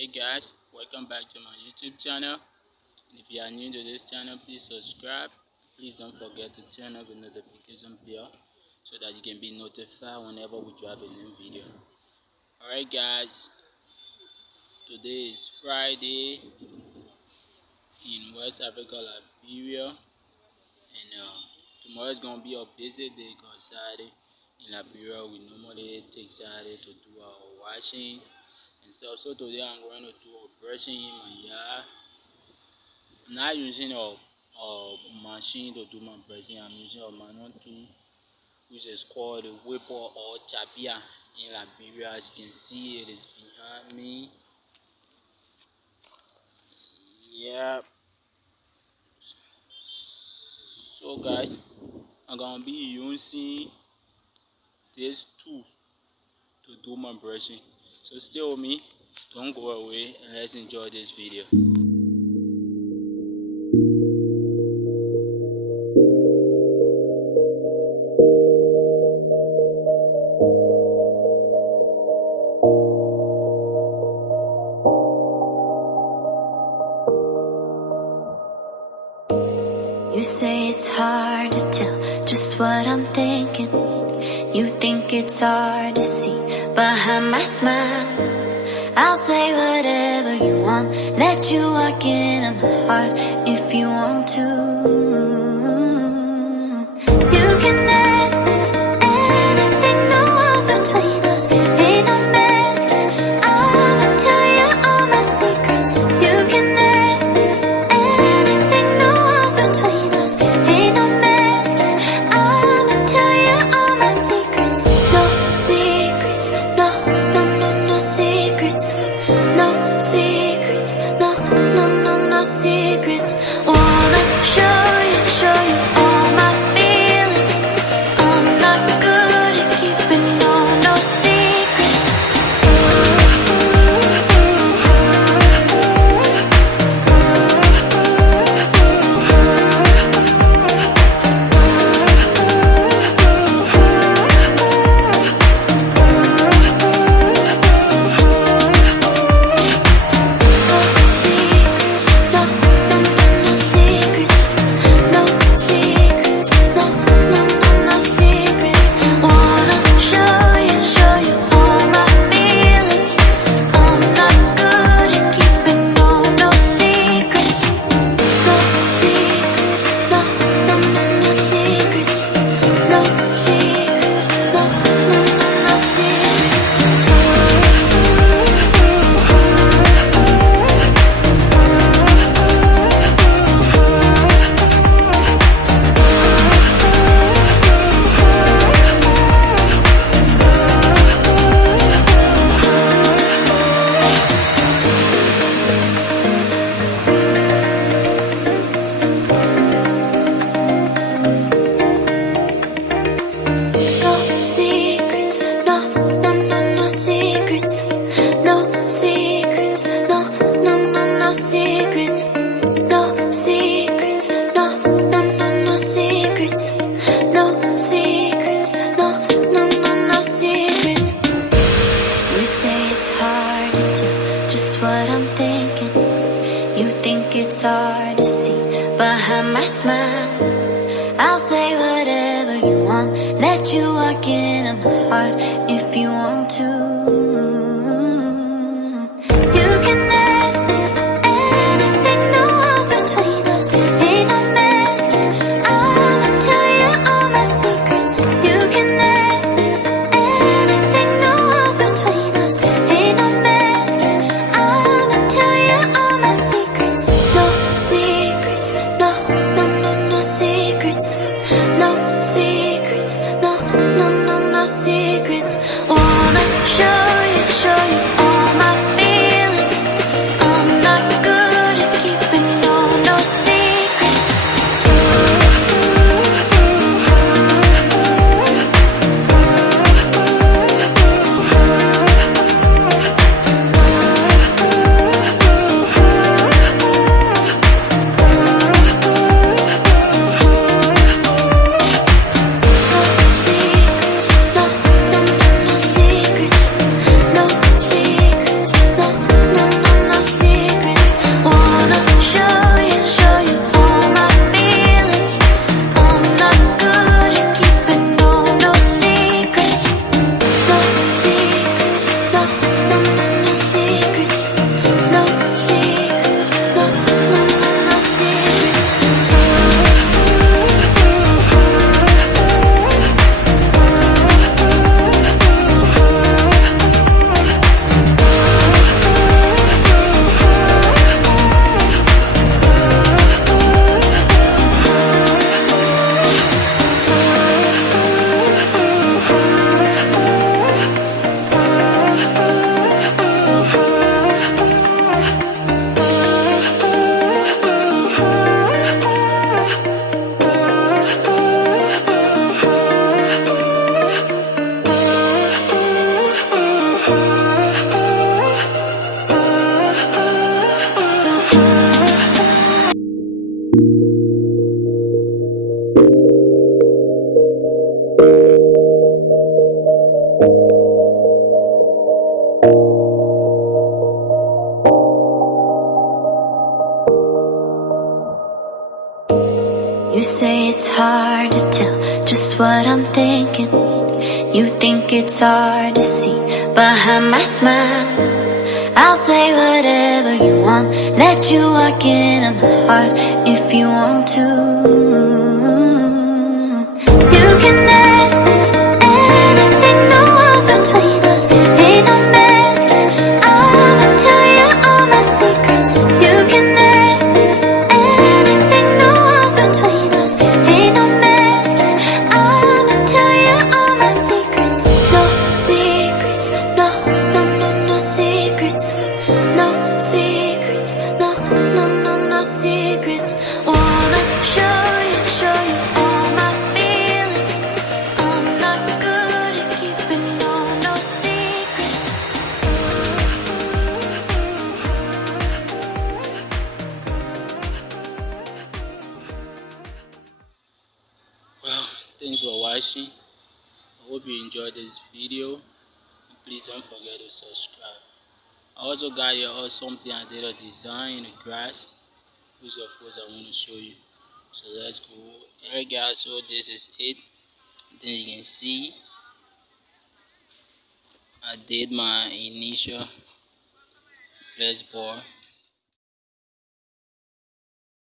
Hey guys, welcome back to my YouTube channel. And if you are new to this channel, please subscribe. Please don't forget to turn on the notification bell so that you can be notified whenever we drop a new video. Alright guys, today is Friday in West Africa, Liberia, and tomorrow is gonna be a busy day because Saturday in Liberia we normally take Saturday to do our washing and stuff. So today I'm going to do a brushing in my yard. I'm not using a machine to do my brushing. I'm using a manual tool which is called the whipper or chapia in Liberia. As you can see, it is behind me. Yeah. So guys, I'm gonna be using this tool to do my brushing. So stay with me, don't go away, and let's enjoy this video. You say it's hard to tell just what I'm thinking. You think it's hard to see behind my smile. I'll say whatever you want, let you walk into my heart if you want to. You can ask me anything, no walls between us, ain't no mess. I'ma tell you all my secrets. You can ask me anything, no walls between us, ain't no mess. I'ma tell you all my secrets. No secrets, no secrets. No secrets, no secrets. Wanna show you all my feelings. I'm not good at keeping no secrets. It's hard to see behind my smile. I'll say whatever you want, let you walk into my heart if you want to. You can ask me anything, no walls between us, ain't no mess. I'ma tell you all my secrets. You can ask me anything, no walls between us, ain't no mess. I'ma tell you all my secrets. No secrets, no secrets. No secrets, no secrets. Wanna show You say it's hard to tell just what I'm thinking. You think it's hard to see behind my smile. I'll say whatever you want, let you walk into my heart if you want to. You can ask me anything, no walls between us, ain't no mess. I'ma tell you all my secrets. You can ask me anything, no walls between us, ain't no mess. I'ma tell you all my secrets. No secrets, no, no, no, no secrets. No secrets, no, no, no, no secrets. Wanna show you all my feelings. I'm not good at keeping no secrets. Well, thanks for watching. I hope you enjoyed this video. Please don't forget to subscribe. I also got here something I did a design in the grass, which of course I want to show you. So let's go. Here guys, so this is it. Then you can see I did my initial press bar